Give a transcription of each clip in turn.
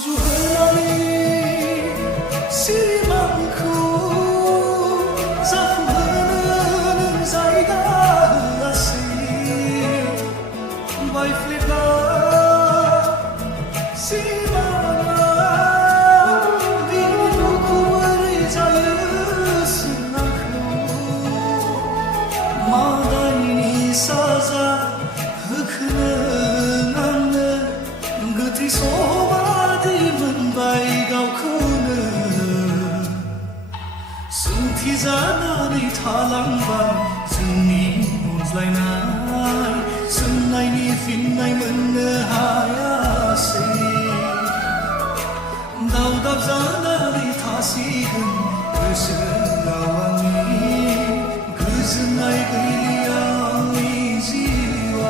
수줍으려니 시 많고 자꾸는 자이가 아시 바이플리가 시마나 비누쿠를 자유스나고 마다이니 사자 흑는 않는 그티 소바디문 바이가우쿠는 숭티자나니 탈랑반 승니 온슬라이나이 승나이니 핀나이 문느 하야세 다우답자나니 타시근 그스가와니 그즈나이 그리야니 지와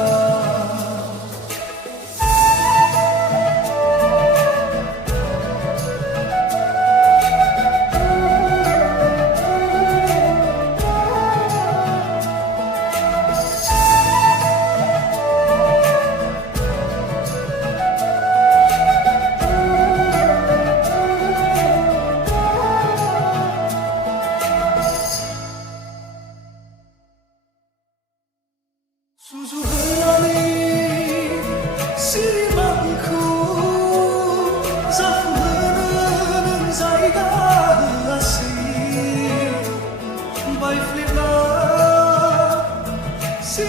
수줍으려니 시 많고 자꾸는 자이가 아시 바이플리가 시